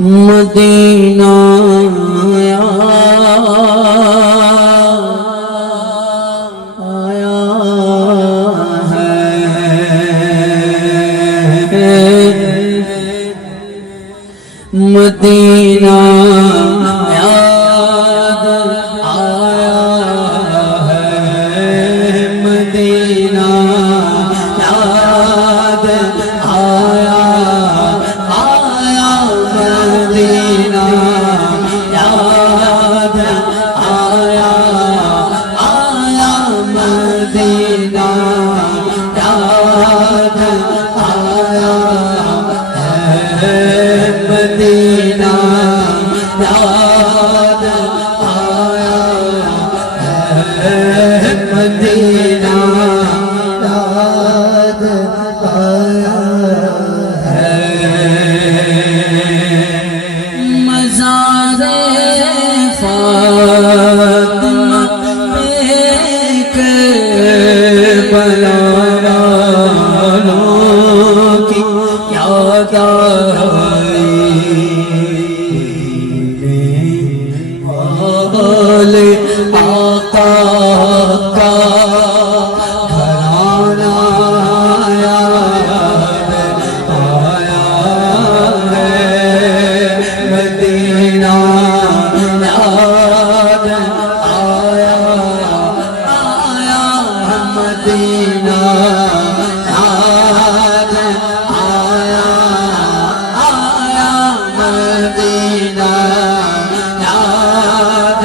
مدینہ آیا ہے، مدینہ یاد آیا ہے، مدینہ یاد آیا مدینہ یاد آیا مدینہ یاد آیا مدینہ یاد آیا مدینہ یاد آیا مزار فاطمہ کربلا والوں کی یاد آئی، آقا کا گھرانہ یاد آیا ہے، مدینہ یاد آیا مدینہ یاد آیا مدینہ یاد۔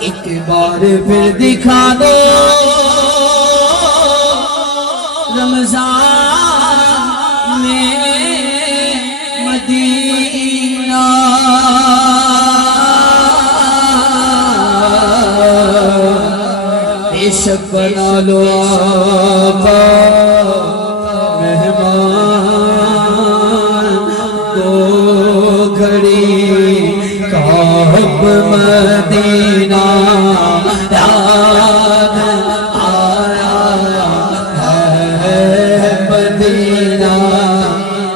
ایک بار پھر دکھا دو رمضان میں مدینہ، بے شک بنا لو آقا مہمان، دو گھڑی کعب مدینہ یاد آیا ہے، مدینہ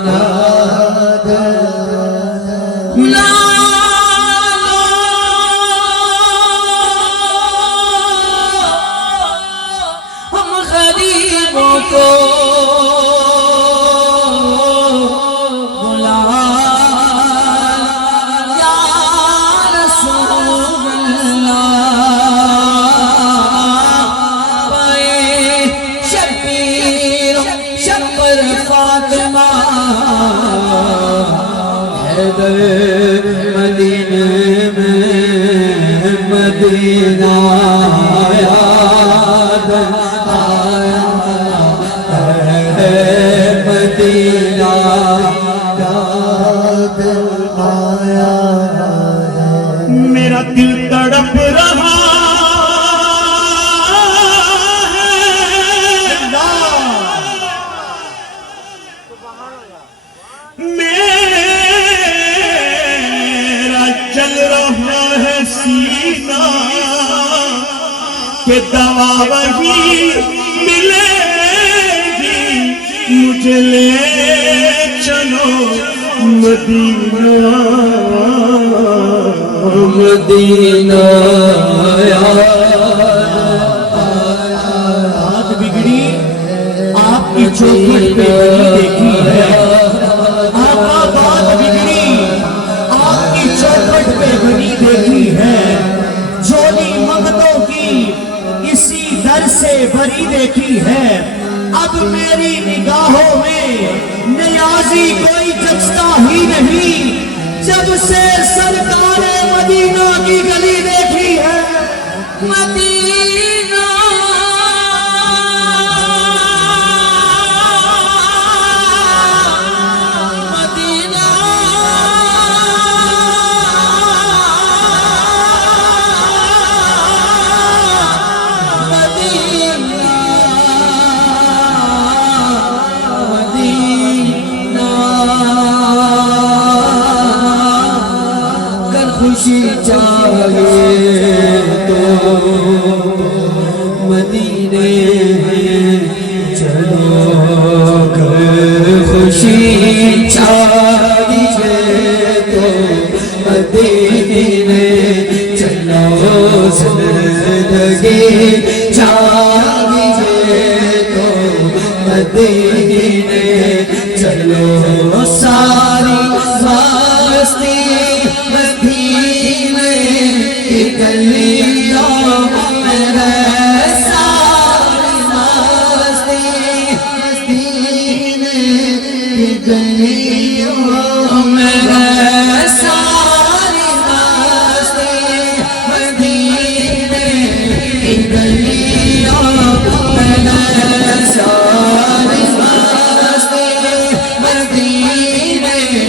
یاد ہم غریبوں کو بلا یا رسول اللہ، پائے شبیر شبر فاطمہ حیدر مدینے میں، مدینہ یاد آیا مدینہ یاد آیا، میرا دل تڑپ رہا ہے، میرا جل رہا ہے سینہ کہ دوا وہی ملے گی، مجھے لے چلو مدینہ، مدینہ یاد بات بگڑی آپ کی چوکھٹ پہ بنی دیکھی ہے، آقا بات بگڑی آپ کی چوکھٹ پہ بنی دیکھی ہے، جھولی منگتوں کی اسی در سے بھری دیکھی ہے، اب میری نگاہوں میں نیازی کوئی جچتا ہی نہیں، جب سے سرکار مدینہ کی گلی دیکھی ہے، مدینہ مدینہ خوشی چاہیے تو مدینے چلو گھر خوشی چاہیے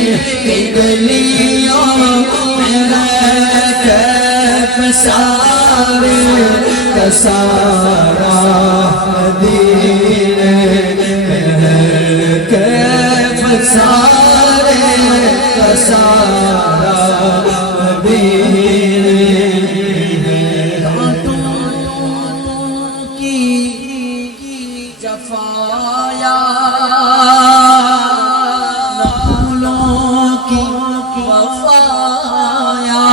کی گلیوں میں کیف سارے کا سارا مدینے میں کیف سارے کا سارا مدینے کی جفایا پھولوں کی وفایا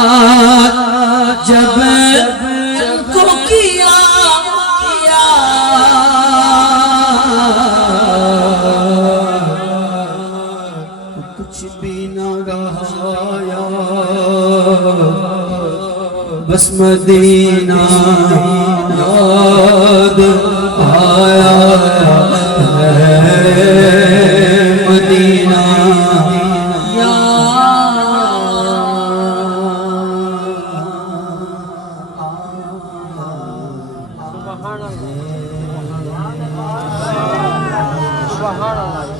جب کو کیا کچھ بھی نہ رہایا بس مدینہ یاد آیا ہے